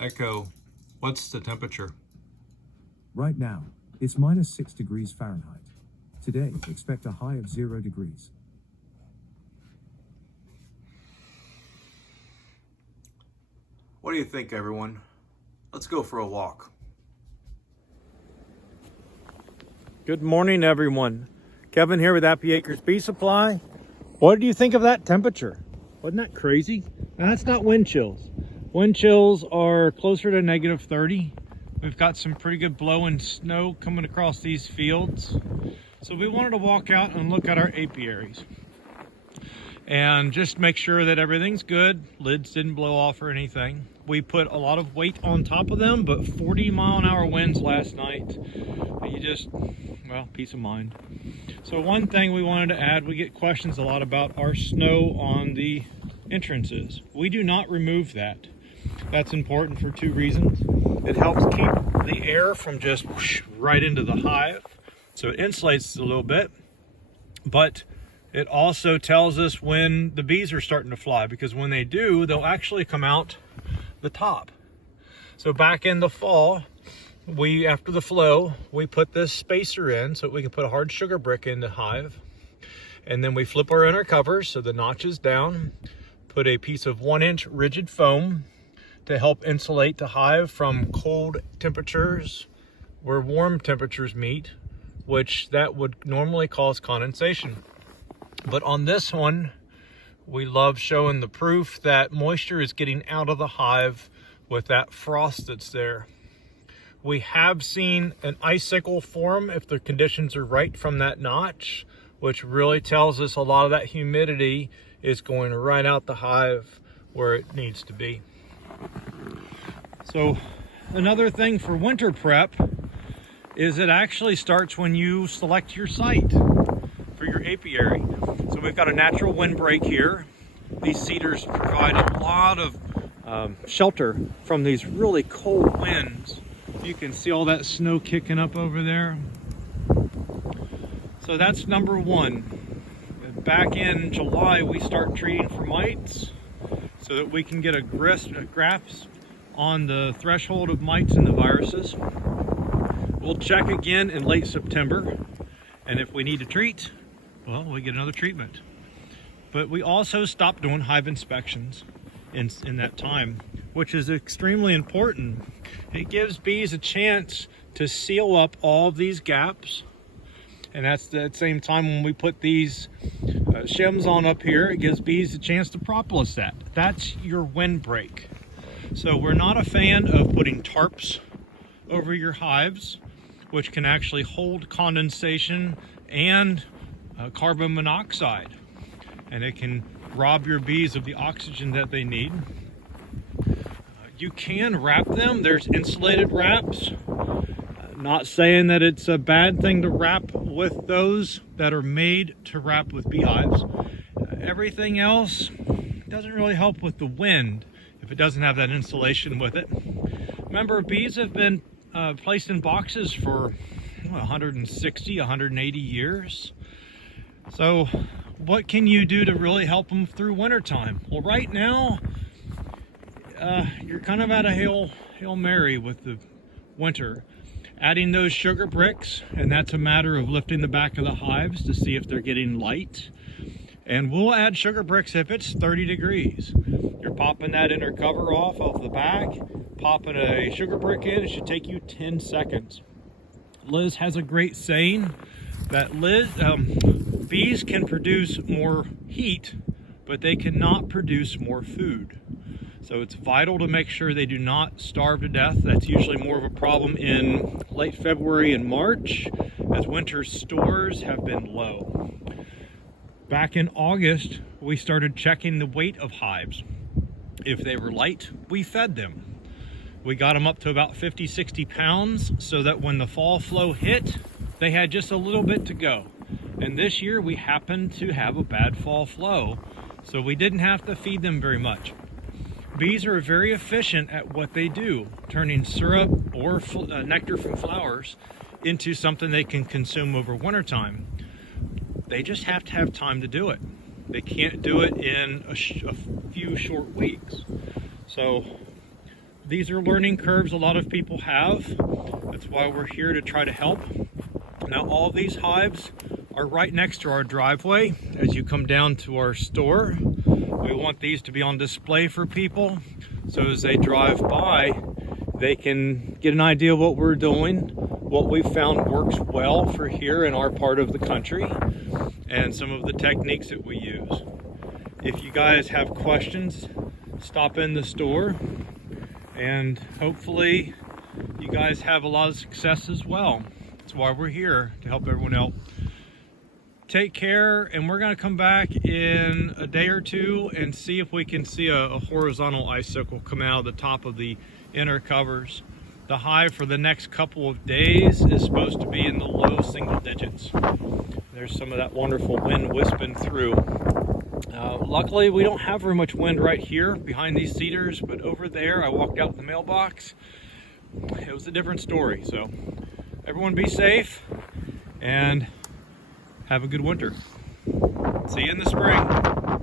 Echo, what's the temperature? Right now, it's -6 degrees Fahrenheit. Today, expect a high of 0 degrees. What do you think, everyone? Let's go for a walk. Good morning, everyone. Kevin here with HappBee Acres Bee Supply. What do you think of that temperature? Wasn't that crazy? Now, that's not wind chills. Wind chills are closer to -30. We've got some pretty good blowing snow coming across these fields. So we wanted to walk out and look at our apiaries and just make sure that everything's good. Lids didn't blow off or anything. We put a lot of weight on top of them, but 40-mile-an-hour winds last night. You just, well, peace of mind. So one thing we wanted to add, we get questions a lot about our snow on the entrances. We do not remove that. That's important for two reasons. It helps keep the air from just right into the hive, so it insulates a little bit, but it also tells us when the bees are starting to fly, because when they do, they'll actually come out the top. So back in the fall, after the flow, we put this spacer in so we can put a hard sugar brick in the hive, and then we flip our inner covers so the notch is down, put a piece of 1-inch rigid foam to help insulate the hive from cold temperatures where warm temperatures meet, which that would normally cause condensation. But on this one, we love showing the proof that moisture is getting out of the hive with that frost that's there. We have seen an icicle form if the conditions are right from that notch, which really tells us a lot of that humidity is going right out the hive where it needs to be. So another thing for winter prep is it actually starts when you select your site for your apiary. So we've got a natural windbreak here. These cedars provide a lot of shelter from these really cold winds. You can see all that snow kicking up over there. So that's number one. Back in July, we start treating for mites so that we can get a grasp on the threshold of mites and the viruses. We'll check again in late September, and if we need to treat, well, we get another treatment. But we also stopped doing hive inspections in that time, which is extremely important. It gives bees a chance to seal up all of these gaps, and that's the same time when we put these shims on up here, it gives bees a chance to propolis that. That's your windbreak. So we're not a fan of putting tarps over your hives, which can actually hold condensation and carbon monoxide, and it can rob your bees of the oxygen that they need. You can wrap them. There's insulated wraps. Not saying that it's a bad thing to wrap with those that are made to wrap with beehives. Everything else doesn't really help with the wind if it doesn't have that insulation with it. Remember, bees have been placed in boxes for 160, 180 years. So what can you do to really help them through wintertime? Well, right now, you're kind of at a Hail Mary with the winter. Adding those sugar bricks, and that's a matter of lifting the back of the hives to see if they're getting light. And we'll add sugar bricks if it's 30 degrees. You're popping that inner cover off of the back, popping a sugar brick in, it should take you 10 seconds. Liz has a great saying that bees can produce more heat, but they cannot produce more food. So it's vital to make sure they do not starve to death. That's usually more of a problem in late February and March, as winter stores have been low. Back in August, we started checking the weight of hives. If they were light, we fed them. We got them up to about 50, 60 pounds so that when the fall flow hit, they had just a little bit to go. And this year we happened to have a bad fall flow, so we didn't have to feed them very much. Bees are very efficient at what they do, turning syrup or nectar from flowers into something they can consume over wintertime. They just have to have time to do it. They can't do it in a few short weeks. So These are learning curves a lot of people have. That's why we're here to try to help. Now, all of these hives are right next to our driveway as you come down to our store. We want these to be on display for people, so as they drive by, they can get an idea of what we're doing, what we've found works well for here in our part of the country, and some of the techniques that we use. If you guys have questions, stop in the store, and hopefully you guys have a lot of success as well. That's why we're here, to help everyone out. Take care, and we're going to come back in a day or two and see if we can see a horizontal icicle come out of the top of the inner covers. The hive for the next couple of days is supposed to be in the low single digits. There's some of that wonderful wind wisping through. Luckily, we don't have very much wind right here behind these cedars, but over there, I walked out in the mailbox. It was a different story. So everyone be safe and have a good winter. See you in the spring.